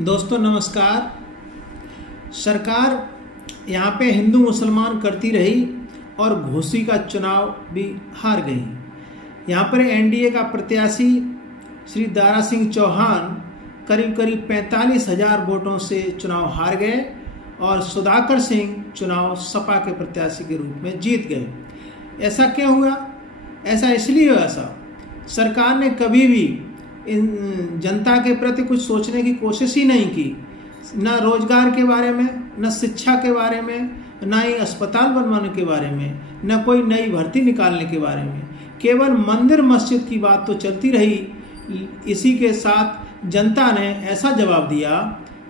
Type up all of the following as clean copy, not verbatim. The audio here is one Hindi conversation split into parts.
दोस्तों नमस्कार। सरकार यहाँ पे हिंदू मुसलमान करती रही और घोसी का चुनाव भी हार गई। यहाँ पर एनडीए का प्रत्याशी श्री दारा सिंह चौहान करीब 45,000 वोटों से चुनाव हार गए और सुधाकर सिंह चुनाव सपा के प्रत्याशी के रूप में जीत गए। ऐसा क्यों हुआ? ऐसा इसलिए हुआ सरकार ने कभी भी इन जनता के प्रति कुछ सोचने की कोशिश ही नहीं की, न रोजगार के बारे में, न शिक्षा के बारे में, न ही अस्पताल बनवाने के बारे में, न कोई नई भर्ती निकालने के बारे में। केवल मंदिर मस्जिद की बात तो चलती रही। इसी के साथ जनता ने ऐसा जवाब दिया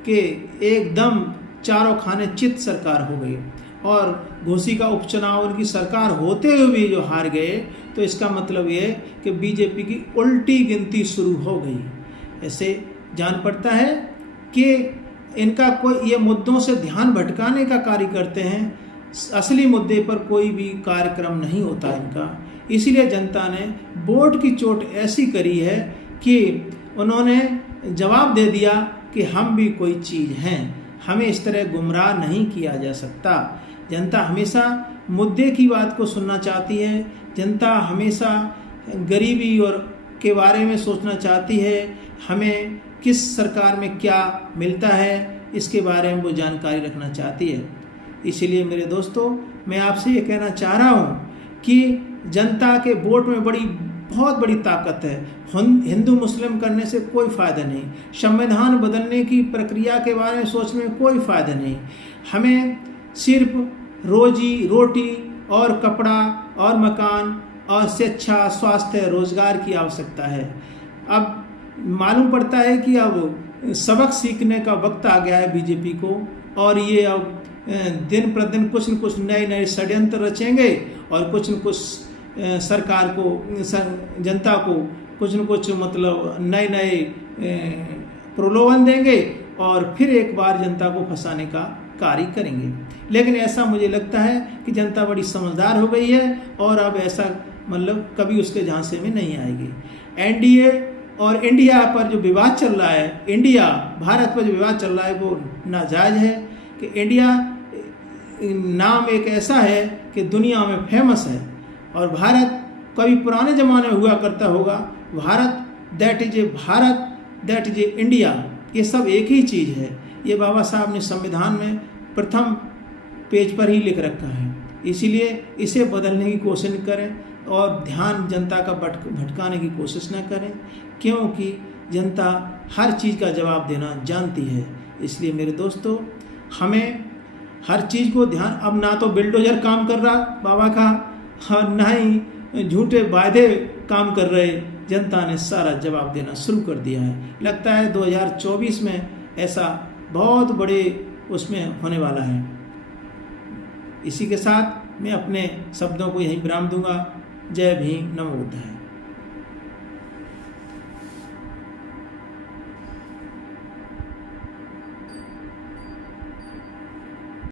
कि एकदम चारों खाने चित सरकार हो गई और घोसी का उपचुनाव उनकी सरकार होते हुए भी जो हार गए, तो इसका मतलब ये कि बीजेपी की उल्टी गिनती शुरू हो गई। ऐसे जान पड़ता है कि इनका कोई ये मुद्दों से ध्यान भटकाने का कार्य करते हैं, असली मुद्दे पर कोई भी कार्यक्रम नहीं होता इनका। इसीलिए जनता ने वोट की चोट ऐसी करी है कि उन्होंने जवाब दे दिया कि हम भी कोई चीज़ हैं, हमें इस तरह गुमराह नहीं किया जा सकता। जनता हमेशा मुद्दे की बात को सुनना चाहती है। जनता हमेशा गरीबी और के बारे में सोचना चाहती है, हमें किस सरकार में क्या मिलता है इसके बारे में वो जानकारी रखना चाहती है। इसीलिए मेरे दोस्तों, मैं आपसे ये कहना चाह रहा हूँ कि जनता के वोट में बहुत बड़ी ताकत है। हिंदू मुस्लिम करने से कोई फ़ायदा नहीं, संविधान बदलने की प्रक्रिया के बारे में सोचने में कोई फ़ायदा नहीं। हमें सिर्फ रोजी रोटी और कपड़ा और मकान और शिक्षा, स्वास्थ्य, रोजगार की आवश्यकता है। अब मालूम पड़ता है कि अब सबक सीखने का वक्त आ गया है बीजेपी को, और ये अब दिन प्रतिदिन कुछ न कुछ नए नए षड्यंत्र रचेंगे और कुछ न कुछ सरकार को, जनता को कुछ न कुछ मतलब नए नए प्रलोभन देंगे और फिर एक बार जनता को फंसाने का कार्य करेंगे। लेकिन ऐसा मुझे लगता है कि जनता बड़ी समझदार हो गई है और अब ऐसा मतलब कभी उसके झांसे में नहीं आएगी। एनडीए और इंडिया पर जो विवाद चल रहा है, इंडिया भारत पर जो विवाद चल रहा है, वो नाजायज़ है। कि इंडिया नाम एक ऐसा है कि दुनिया में फेमस है और भारत कभी पुराने ज़माने में हुआ करता होगा, Bharat that is a India, ये सब एक ही चीज़ है। ये बाबा साहब ने संविधान में प्रथम पेज पर ही लिख रखा है। इसीलिए इसे बदलने की कोशिश न करें और ध्यान जनता का भटकाने की कोशिश न करें, क्योंकि जनता हर चीज़ का जवाब देना जानती है। इसलिए मेरे दोस्तों, हमें हर चीज़ को ध्यान, अब ना तो बिल्डोजर काम कर रहा बाबा का, ना ही झूठे वायदे काम कर रहे, जनता ने सारा जवाब देना शुरू कर दिया है। लगता है 2024 में ऐसा बहुत बड़े उसमें होने वाला है। इसी के साथ मैं अपने शब्दों को यहीं विराम दूंगा। जय भीम, नमो बुद्धाय।